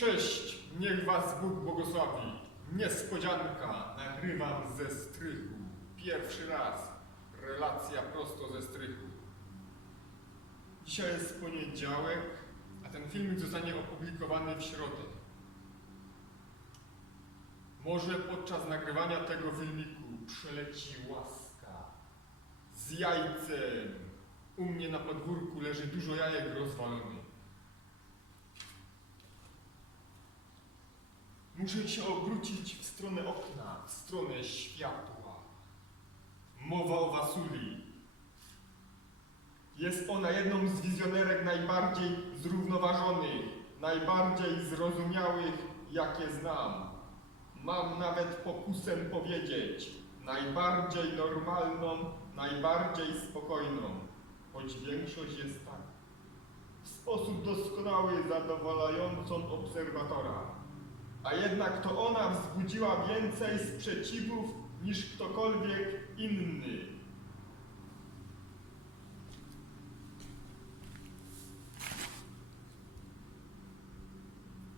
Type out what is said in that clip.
Cześć, niech was Bóg błogosławi. Niespodzianka, nagrywam ze strychu. Pierwszy raz, relacja prosto ze strychu. Dzisiaj jest poniedziałek, a ten filmik zostanie opublikowany w środę. Może podczas nagrywania tego filmiku przeleci łaska z jajcem. U mnie na podwórku leży dużo jajek rozwalonych. Muszę się obrócić w stronę okna, w stronę światła. Mowa o Wasuli. Jest ona jedną z wizjonerek najbardziej zrównoważonych, najbardziej zrozumiałych, jakie znam. Mam nawet pokusę powiedzieć, najbardziej normalną, najbardziej spokojną, choć większość jest tak. W sposób doskonały zadowalającą obserwatora. A jednak to ona wzbudziła więcej sprzeciwów niż ktokolwiek inny.